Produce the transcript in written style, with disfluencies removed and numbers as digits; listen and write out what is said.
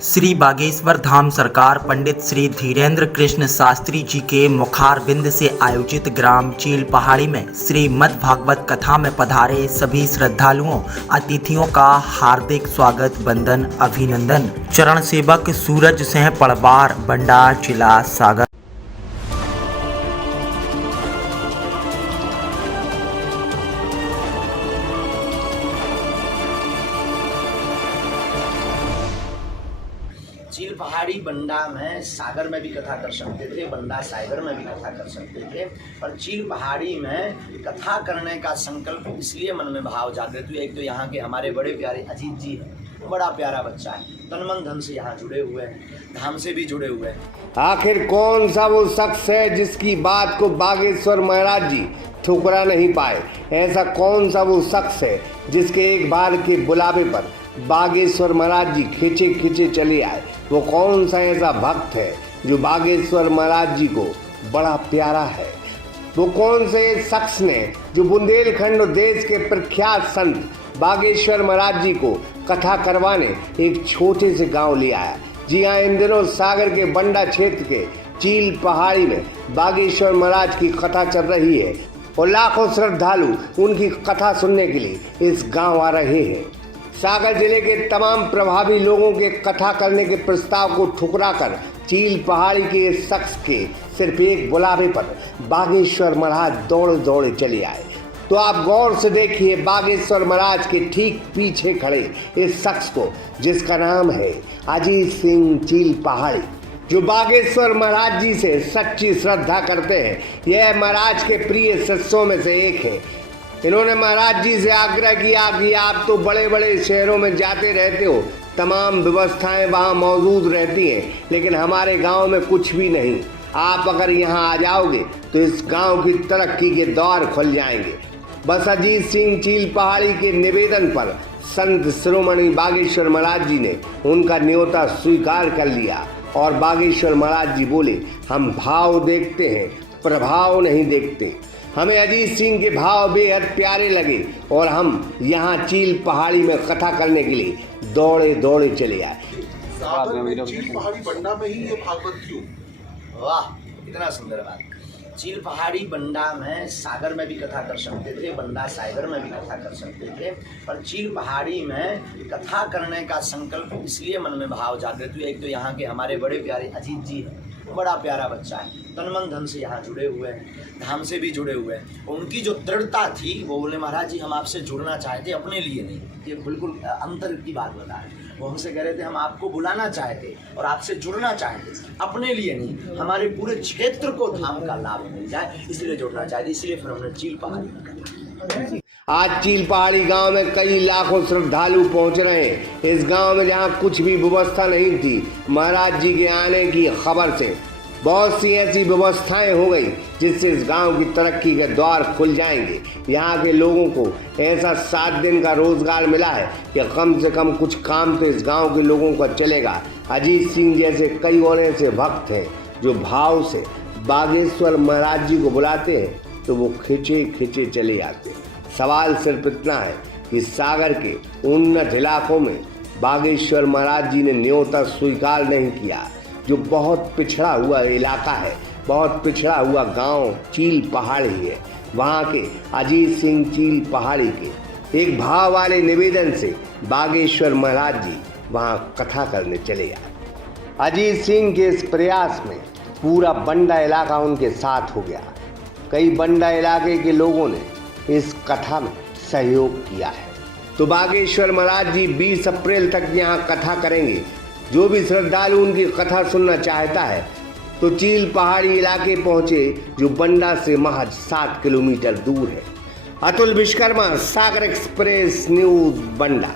श्री बागेश्वर धाम सरकार पंडित श्री धीरेन्द्र कृष्ण शास्त्री जी के मुखारबिंद से आयोजित ग्राम चील पहाड़ी में श्रीमद् भागवत कथा में पधारे सभी श्रद्धालुओं अतिथियों का हार्दिक स्वागत वंदन अभिनंदन। चरण सेवक सूरज सिंह पड़बार, बंडा, जिला सागर। चील पहाड़ी बंडा में सागर में भी कथा कर सकते थे, बंडा सागर में भी कथा कर सकते थे, पर चील पहाड़ी में कथा करने का संकल्प इसलिए मन में भाव जागृत हुए। एक तो यहाँ के हमारे बड़े प्यारे अजीत जी हैं, बड़ा प्यारा बच्चा है, तन मन धन से यहाँ जुड़े हुए हैं, धाम से भी जुड़े हुए हैं। आखिर कौन सा वो शख्स है जिसकी बात को बागेश्वर महाराज जी ठुकरा नहीं पाए? ऐसा कौन सा वो शख्स है जिसके एक बार के बुलावे पर बागेश्वर महाराज जी खींचे खींचे चले आए? वो कौन सा ऐसा भक्त है जो बागेश्वर महाराज जी को बड़ा प्यारा है? वो कौन से शख्स ने जो बुंदेलखंड देश के प्रख्यात संत बागेश्वर महाराज जी को कथा करवाने एक छोटे से गांव ले आया? जी हाँ, इन दिनों सागर के बंडा क्षेत्र के चील पहाड़ी में बागेश्वर महाराज की कथा चल रही है और लाखों श्रद्धालु उनकी कथा सुनने के लिए इस गांव आ रहे हैं। सागर जिले के तमाम प्रभावी लोगों के कथा करने के प्रस्ताव को ठुकराकर चील पहाड़ी के इस शख्स के सिर्फ एक बुलावे पर बागेश्वर महाराज दौड़े दौड़े चले आए। तो आप गौर से देखिए बागेश्वर महाराज के ठीक पीछे खड़े इस शख्स को, जिसका नाम है अजीत सिंह चील पहाड़ी, जो बागेश्वर महाराज जी से सच्ची श्रद्धा करते हैं। यह महाराज के प्रिय शिष्यों में से एक है। इन्होंने महाराज जी से आग्रह किया कि आप तो बड़े बड़े शहरों में जाते रहते हो, तमाम व्यवस्थाएं वहां मौजूद रहती हैं, लेकिन हमारे गांव में कुछ भी नहीं। आप अगर यहां आ जाओगे तो इस गांव की तरक्की के द्वार खुल जाएंगे। बस अजीत सिंह चील पहाड़ी के निवेदन पर संत शिरोमणि बागेश्वर महाराज जी ने उनका न्योता स्वीकार कर लिया और बागेश्वर महाराज जी बोले, हम भाव देखते हैं, प्रभाव नहीं देखते। हमें अजीत सिंह के भाव बेहद प्यारे लगे और हम यहाँ चील पहाड़ी में कथा करने के लिए दौड़े दौड़े चले आए। चील पहाड़ी बंडा में ही ये भागवत क्यों? वाह, कितना सुंदर बात। चील पहाड़ी बंडा में सागर में भी कथा कर सकते थे, बंडा सागर में भी कथा कर सकते थे, पर चील पहाड़ी में कथा करने का संकल्प इसलिए मन में भाव जागृत हुए। एक तो यहाँ के हमारे बड़े प्यारे अजीत जी हैं, बड़ा प्यारा बच्चा है, तन मन धन से यहाँ जुड़े हुए हैं, धाम से भी जुड़े हुए हैं। उनकी जो दृढ़ता थी, वो बोले महाराज जी हम आपसे जुड़ना चाहते, अपने लिए नहीं। ये बिल्कुल अंतर की बात बता रहे। वो हमसे कह रहे थे हम आपको बुलाना चाहते और आपसे जुड़ना चाहते, अपने लिए नहीं, हमारे पूरे क्षेत्र को धाम का लाभ मिल जाए, इसलिए जुड़ना चाहते, इसलिए फिर हमने चील पहाड़ी। आज चील पहाड़ी गांव में कई लाखों श्रद्धालु पहुंच रहे हैं। इस गांव में जहां कुछ भी व्यवस्था नहीं थी, महाराज जी के आने की खबर से बहुत सी ऐसी व्यवस्थाएं हो गई जिससे इस गांव की तरक्की के द्वार खुल जाएंगे। यहाँ के लोगों को ऐसा 7 दिन का रोजगार मिला है कि कम से कम कुछ काम तो इस गांव के लोगों का चलेगा। अजीत सिंह जैसे कई और ऐसे भक्त हैं जो भाव से बागेश्वर महाराज जी को बुलाते हैं तो वो खिंचे खिंचे चले जाते हैं। सवाल सिर्फ इतना है कि सागर के उन्नत इलाकों में बागेश्वर महाराज जी ने न्योता स्वीकार नहीं किया, जो बहुत पिछड़ा हुआ इलाका है, बहुत पिछड़ा हुआ गांव चील पहाड़ी है। वहां के अजीत सिंह चील पहाड़ी के एक भाव वाले निवेदन से बागेश्वर महाराज जी वहां कथा करने चले आए। अजीत सिंह के इस प्रयास में पूरा बंडा इलाका उनके साथ हो गया। कई बंडा इलाके के लोगों ने इस कथा में सहयोग किया है। तो बागेश्वर महाराज जी 20 अप्रैल तक यहाँ कथा करेंगे। जो भी श्रद्धालु उनकी कथा सुनना चाहता है तो चील पहाड़ी इलाके पहुंचे, जो बंडा से महज 7 किलोमीटर दूर है। अतुल विश्वकर्मा, सागर एक्सप्रेस न्यूज, बंडा।